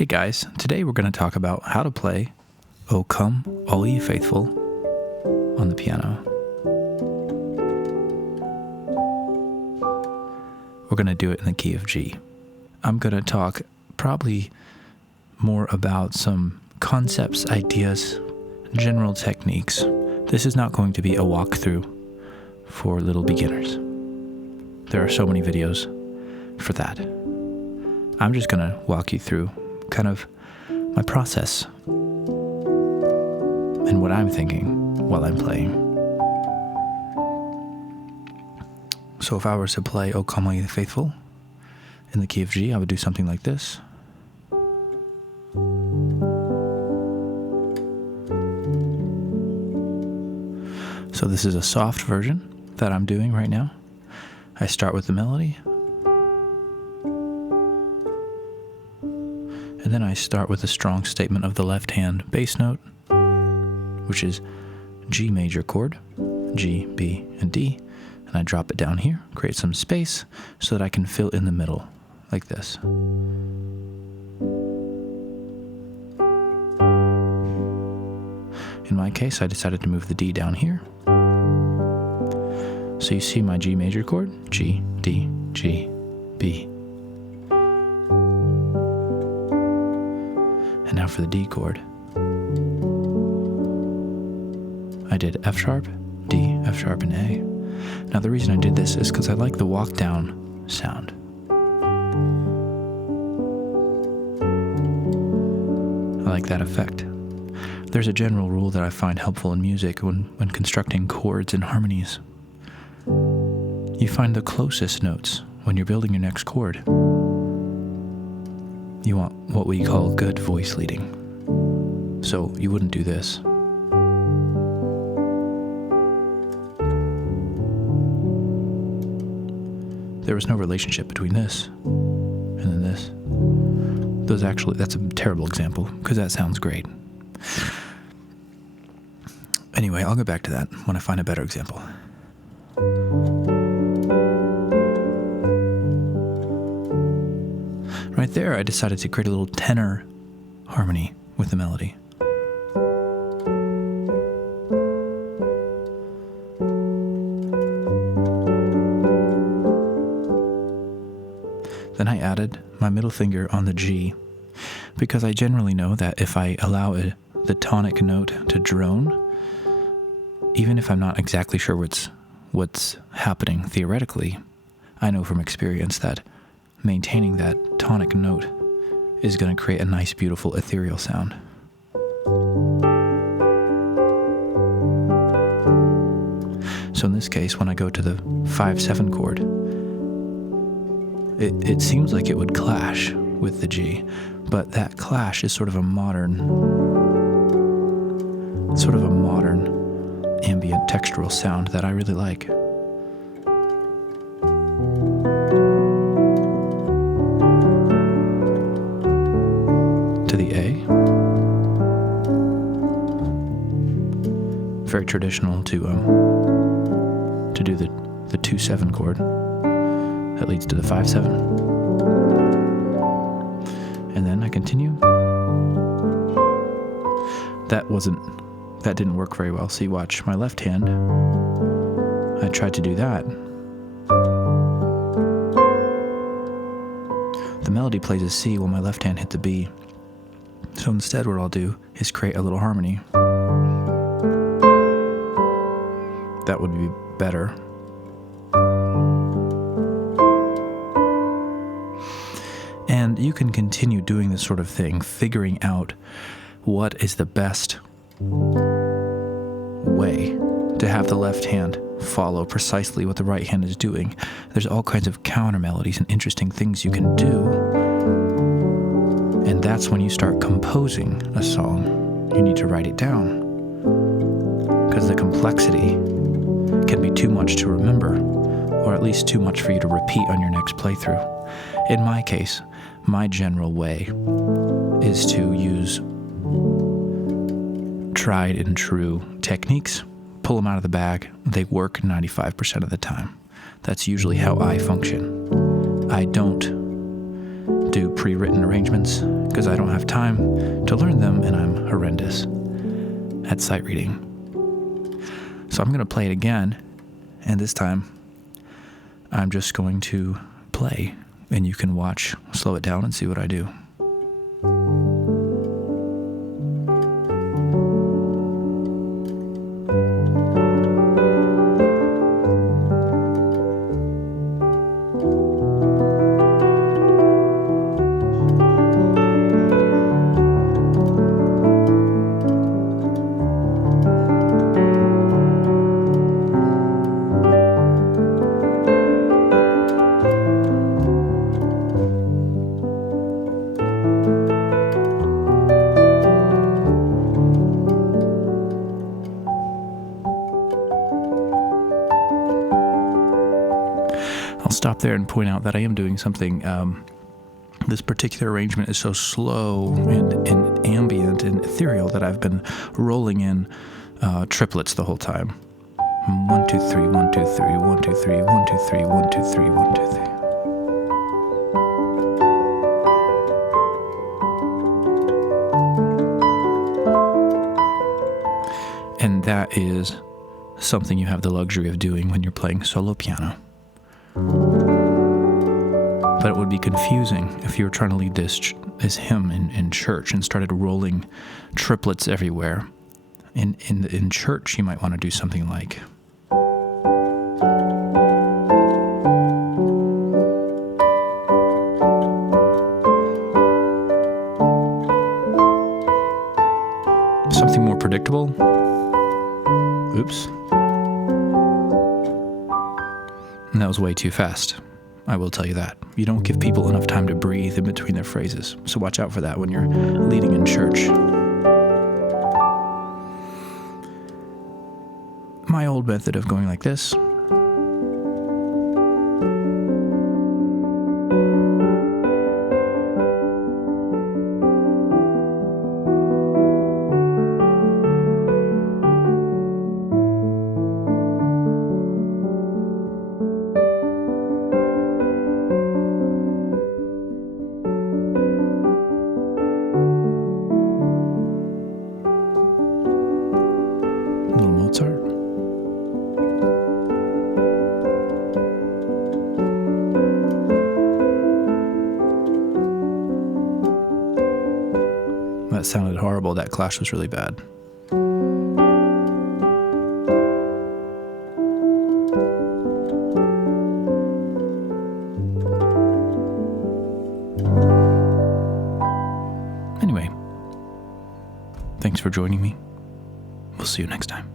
Hey guys, today we're going to talk about how to play O Come All Ye Faithful on the piano. We're going to do it in the key of G. I'm going to talk probably more about some concepts, ideas, general techniques. This is not going to be a walkthrough for little beginners. There are so many videos for that. I'm just going to walk you through kind of my process and what I'm thinking while I'm playing. So if I were to play O Come All Ye Faithful in the key of G, I would do something like this. So this is a soft version that I'm doing right now. I start with the melody, and then I start with a strong statement of the left hand bass note, which is G major chord, G, B, and D, and I drop it down here, create some space so that I can fill in the middle, like this. In my case, I decided to move the D down here. So you see my G major chord, G, D, G, B. And now for the D chord. I did F sharp, D, F sharp, and A. Now the reason I did this is because I like the walk down sound. I like that effect. There's a general rule that I find helpful in music when constructing chords and harmonies. You find the closest notes when you're building your next chord. You want what we call good voice leading. So you wouldn't do this. There was no relationship between this and then this. That's a terrible example because that sounds great. Anyway, I'll go back to that when I find a better example. Right there, I decided to create a little tenor harmony with the melody. Then I added my middle finger on the G, because I generally know that if I allow the tonic note to drone, even if I'm not exactly sure what's happening theoretically, I know from experience that maintaining that tonic note is going to create a nice, beautiful, ethereal sound. So in this case, when I go to the 5/7 chord, it seems like it would clash with the G, but that clash is sort of a modern ambient textural sound that I really like. To the A. Very traditional to do the 2/7 chord. That leads to the 5/7. And then I continue. That didn't work very well. So you watch my left hand. I tried to do that. The melody plays a C while my left hand hit the B. So instead what I'll do is create a little harmony. That would be better. And you can continue doing this sort of thing, figuring out what is the best way to have the left hand follow precisely what the right hand is doing. There's all kinds of counter melodies and interesting things you can do. And that's when you start composing a song. You need to write it down, because the complexity can be too much to remember, or at least too much for you to repeat on your next playthrough. In my case, my general way is to use tried and true techniques, pull them out of the bag. They work 95% of the time. That's usually how I function. I don't do pre-written arrangements because I don't have time to learn them and I'm horrendous at sight reading. So I'm going to play it again, and this time I'm just going to play, and you can watch, slow it down, and see what I do. I'll stop there and point out that I am doing something. This particular arrangement is so slow and ambient and ethereal that I've been rolling in triplets the whole time. 1, 2, 3, 1, 2, 3, 1, 2, 3, 1, 2, 3, 1, 2, 3, 1, 2, 3. And that is something you have the luxury of doing when you're playing solo piano. But it would be confusing if you were trying to lead this hymn in church and started rolling triplets everywhere. In church, you might want to do something like... something more predictable. Oops. And that was way too fast. I will tell you that. You don't give people enough time to breathe in between their phrases. So watch out for that when you're leading in church. My old method of going like this. Little Mozart. That sounded horrible. That clash was really bad. Anyway, thanks for joining me. We'll see you next time.